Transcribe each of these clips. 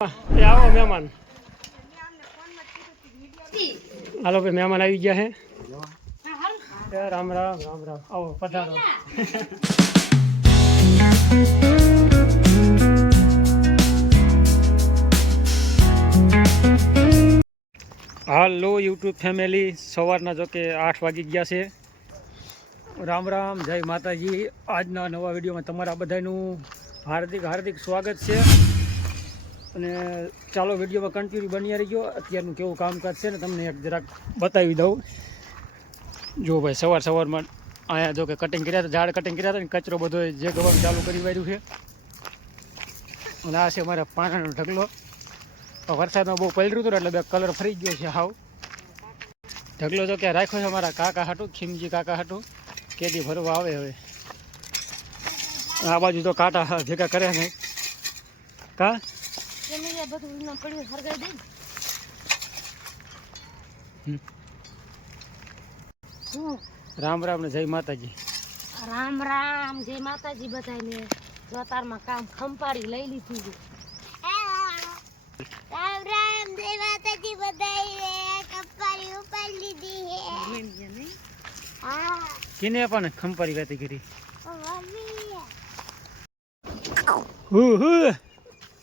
આવો મહેમાન. હાલો ભાઈ, મહેમાન આવી ગયા છે. રામ રામ રામ રામ. આવો પધારો. હાલો યુટ્યુબ ફેમિલી, સવારના જો કે 8 વાગી ગયા છે. રામ રામ, જય માતાજી. આજના નવા વિડીયોમાં તમારા બધાનું હાર્દિક હાર્દિક સ્વાગત છે. અને ચાલો વિડીયોમાં કન્ટિન્યુ બની રહી ગયો. અત્યારનું કેવું કામકાજ છે ને તમને એક જરાક બતાવી દઉં. જો ભાઈ, સવારમાં અહીંયા જો કે કટિંગ કર્યા હતા, ઝાડ કટિંગ કર્યા હતા ને કચરો બધો જે ગવાનું ચાલુ કરી વાળ્યું છે. અને આ છે મારા પાણાનો ઢગલો. વરસાદમાં બહુ પલર્યું હતું એટલે બે કલર ફરી ગયો છે હાવ. ઢગલો જો કે રાખ્યો છે મારા કાકા હાટું, ખીમજી કાકા હાટું, કેદી ભરવા આવે હવે. આ બાજુ તો કાંટા ભેગા કરે નહીં કા રામ રામ ને જય માતાજી. રામ રામ જય માતાજી. બધાને જોતારમાં કામ ખંપાડી લઈ લીધું છે. રામ રામ જય માતાજી. બધાને ખંપાડી ઉપાડી લીધી છે. હા, કિને પણ ખંપારી વાતી કરી.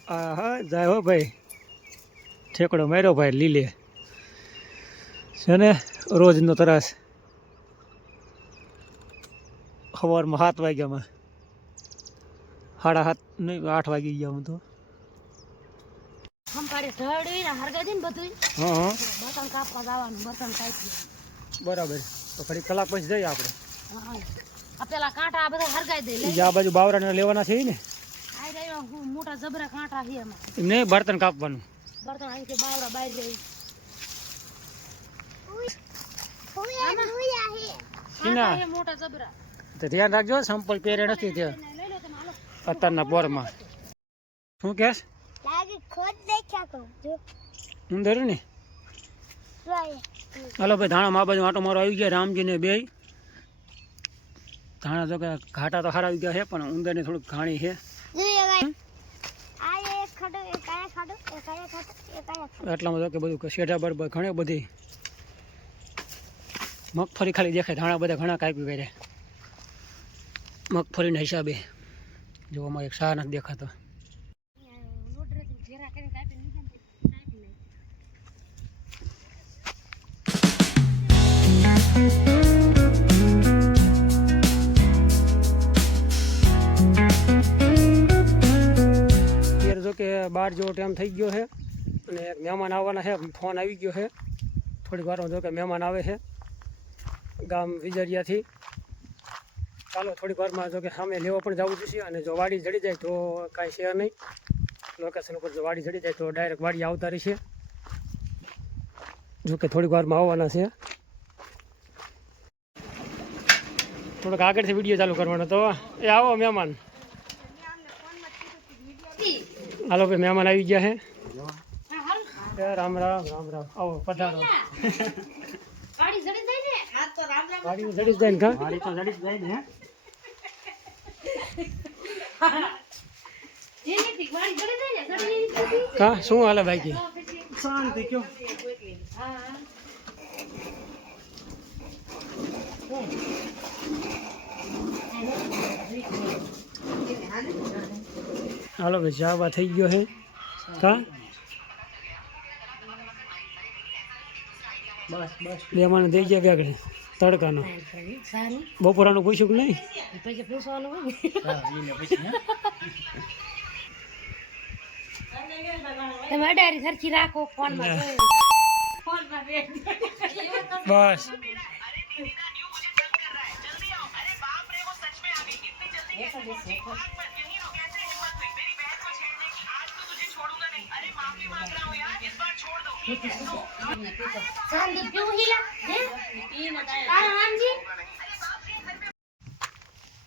હા જાય હો ભાઈ, ઠેકડો માર્યો ભાઈ લીલે છે ને. રોજનો તરાસ સવારમાં 7 વાગ્યામાં, 7:30 નહીં 8 વાગી ગયા હું તો. બર્તન કાપવા જવાનું, બર્તન કાપી બરાબર. તો ફરી કલાક પછી જઈએ આપણે. પેલા કાંટા બધા હરગાઈ દે. આ બાજુ બાવરાને લેવાના છે ને, મોટા જબરા કાંટા છે એમાં. એમને બર્તન કાપવાનું. બર્તન અહીંથી બાવરા બહાર રહી. મોટા જબરા તો ધ્યાન રાખજો, સંપલ પહેરે નથી ત્યાં અત્યારના બોરમાં. શું કહેશ? ઉંદર ને. હાલો ભાઈ, ધાણા મા બાજુ આટો મારો આવી ગયા. રામજી ને બે ધાણા તો કે ઘાટા તો સારા આવી ગયા છે, પણ ઉંદર ને થોડુંક ઘાણી છે. એટલામાં તો કે બધું શેઢા બરાબર ઘણી બધી મગફળી ખાલી દેખાય. ધાણા બધા ઘણા કાપ્યું કરે મગફળીના હિસાબે. જોવામાં એક સારા નથી દેખાતો. અત્યારે જો કે 12 જેવો ટાઈમ થઈ ગયો છે અને એક મહેમાન આવવાના છે. ફોન આવી ગયો છે. થોડીક વારમાં જો કે મહેમાન આવે છે ગામ વિજરિયાથી. ચાલો થોડીક વારમાં જો કે સામે લેવા પણ જવું જોઈશે. અને જો વાડી જડી જાય તો કાંઈ છે નહીં. લોકેશન ઉપર જો વાડી જડી જાય તો ડાયરેક્ટ વાડી આવતા રહેશે. જો કે થોડીક વારમાં આવવાના છે. થોડોક આગળથી વિડીયો ચાલુ કરવાનો તો. એ આવો મહેમાન. હાલો ભાઈ, મહેમાન આવી ગયા છે. રામ રામ રામ રામ. આવો પધારો. ગાડી જડી જાય ને કા? ગાડી તો જડી જાય ને. કા શું હાલે ભાઈ? શાંતિ કયો. હાલો ભાઈ, જાવા થઈ ગયો છે કા? મહેમાન દઈ ગયા આગળ તડકાનો. બપોરાનું પૂછ્યું કે નહીં? બસ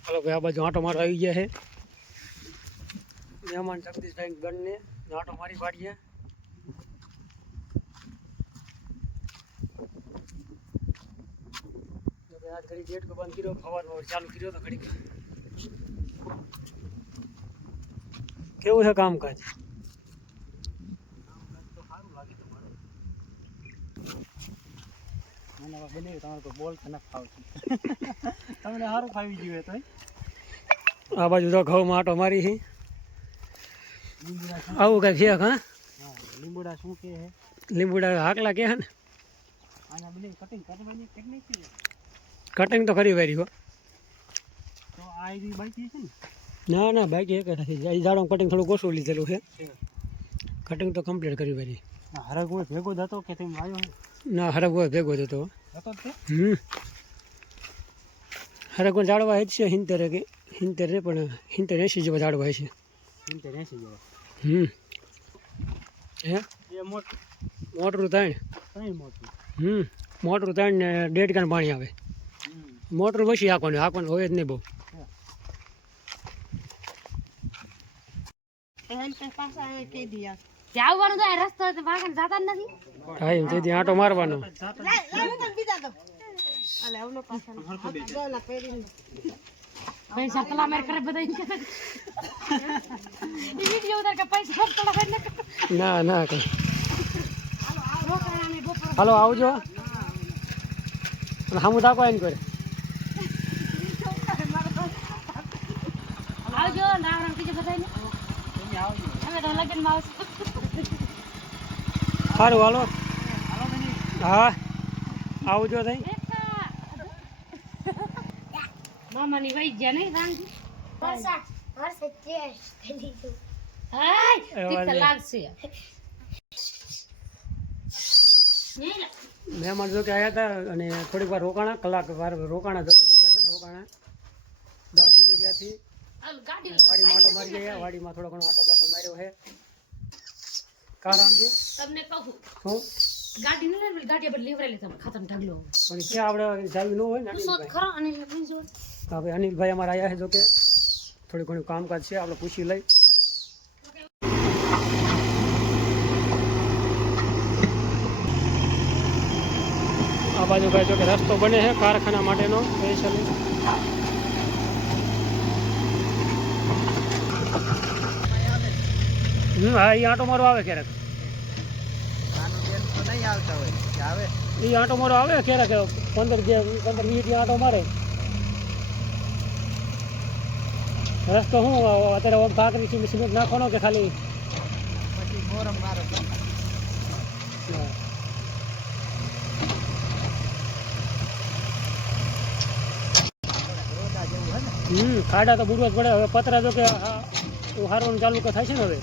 હાલો ભાઈ, આ બાજુ આંટો મારો આવી ગયા છે. મહેમાન જગદીશભાઈ ગણને આંટો મારી પાડીએ. આજ ઘડી ગેટ બંધ કર્યો, સવારમાં ચાલુ કર્યો તો ઘડી. કેવું છે કામકાજ? મને બને તમારે તો બોલ કે ન ફાવતું તમને સારું ફાવી ગયું તો આ બાજુ તો ઘઉંમાં આટો મારી છે આવું કંઈક છે હા લીંબુડા શું કે હે લીંબુડા હાકલા કે હે ને આના બને કટિંગ કરવાની ટેકનિક છે કટિંગ તો કરી વારી હો તો આ ઈ બાકી છે ને ના ના બાકી એક નથી એ ઝાડો કટિંગ થોડું ઓછું લીધેલું છે કટિંગ તો કમ્પ્લીટ કરી વારી હરગ હોય ભેગો જ હતો કે તેમ આવ્યો ના હરગ હોય ભેગો જ હતો હતો તે હરગ ઝાડવા જ છે 70 કે 70 પણ 80 જેવા ઝાડવા છે 80 જેવા હે એ મોટું મોટરું તાણ મોટું મોટરું તાણ ને 1.5 કાન પાણી આવે મોટરું પછી હાંકવાનું હોય જ નહીં બહુ આવવાનું તો રસ્તો વાગન જતા નથી હા એમ તેથી આંટો મારવાનો પૈસા તલા મેર કરે બધા વિડિયો ઉતાર કે પૈસા તલા મેર ના ના કઈ હાલો આવજો હામું તાકો આવીને કરે આવજો રામ રામ કીજે બધાને અમે તો લગનમાં આવશું સારું હાલો હા આવજો તઈ મામાની વઈ ગયા નહીં રામજી લાગશે મહેમાન જો કે આવ્યા હતા અને થોડીક વાર રોકાણા કલાક વાર રોકાણા જો કે બધા રોકાણા 10 જગ્યાથી વાડીમાં આટો મારી ગયા વાડીમાં થોડો ઘણો આટો બાટો માર્યો છે કારામજી તમને કહું શું ગાડી ન લેવી ગાડી પર લેવરેલી તમે ખાતર ઢગલો પણ ક્યાં આપણે જાવી ન હોય ને પૂછો ખરા અને પૂછો હવે અનિલભાઈ અમારા આવ્યા છે જો કે થોડું ઘણું કામકાજ છે આપણે પૂછી લઈ આ બાજુ ભાઈ જો કે રસ્તો બને છે કારખાના માટેનો સ્પેશિયલ હા એ આંટો મારો આવે ક્યારેક એ આંટો મારો આવે ક્યારેક 15-20 આંટો મારે રસ્તો શું અત્યારે કાંકરી સિમેન્ટ નાખવાનો કે ખાલી ખાડા તો બુરવા જ પડે હવે પતરા જો કે હારવાનું ચાલુ થાય છે ને હવે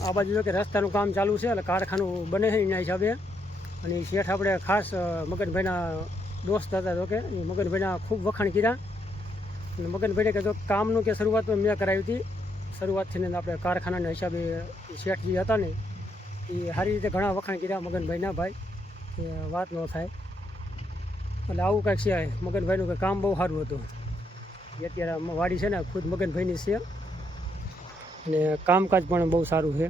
આ બાજુ જો કે રસ્તાનું કામ ચાલુ છે એટલે કારખાનું બને છે એના હિસાબે અને શેઠ આપણે ખાસ મગનભાઈના દોસ્ત હતા જો કે મગનભાઈના ખૂબ વખાણ કર્યા અને મગનભાઈને કે જો કામનું કે શરૂઆતમાં મેં કરાવી હતી શરૂઆતથી ને આપણે કારખાનાના હિસાબે શેઠજી હતા ને એ સારી રીતે ઘણા વખાણ કર્યા મગનભાઈના ભાઈ એ વાત ન થાય એટલે આવું કાંઈક છે મગનભાઈનું કામ બહુ સારું હતું એ અત્યારે વાડી છે ને ખુદ મગનભાઈની છે અને કામકાજ પણ બહુ સારું છે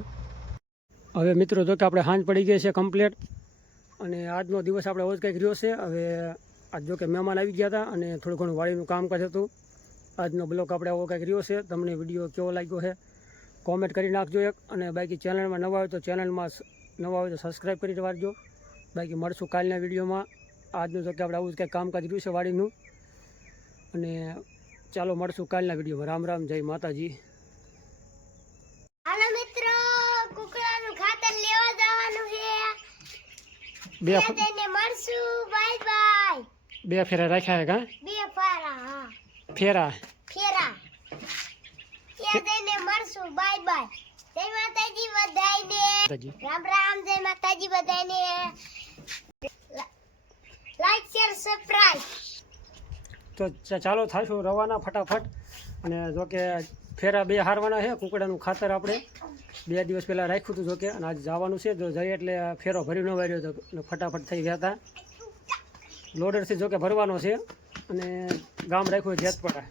હવે મિત્રો જો કે આપણે સાંજ પડી ગઈ છે કમ્પ્લીટ અને આજનો દિવસ આપણે રોજ કંઈક રહ્યો છે હવે આજ જો કે મહેમાન આવી ગયા હતા અને થોડું ઘણું વાડીનું કામકાજ હતું આજનો બ્લોગ આપણે આવો કંઈક રહ્યો છે તમને વિડીયો કેવો લાગ્યો છે કોમેન્ટ કરી નાખજો એક અને બાકી ચેનલમાં નવા હોય તો ચેનલમાં નવા હોય તો સબસ્ક્રાઈબ કરી રાખજો બાકી મળશું કાલના વિડીયોમાં આજનું જો કે આપણે આવું જ કંઈક કામકાજ રહ્યું છે વાડીનું અને ચાલો મળશું કાલના વિડીયોમાં રામ રામ જય માતાજી હાલો મિત્રો કુકડાનું ખાતર લેવા જવાનું છે તેને મળશું બાય બાય બે ફેરા રાખ્યા કા બે ફેરા હા ફેરા ફેરા તેને મળશું બાય બાય જય માતાજી બધાયને રામ રામ જય માતાજી બધાયને લાઈક શેર સબસ્ક્રાઇબ તો ચાલો થાશું રવાના ફટાફટ અને જો કે ફેરા બે હારવાના છે કુકડાનું ખાતર આપણે 2 દિવસ પહેલાં રાખ્યું હતું જો કે અને આજે જવાનું છે જો જઈએ એટલે ફેરો ભરી ન વાર્યો હતો અને ફટાફટ થઈ ગયા હતા લોડરથી જો કે ભરવાનો છે અને ગામ રાખ્યું જેતપડા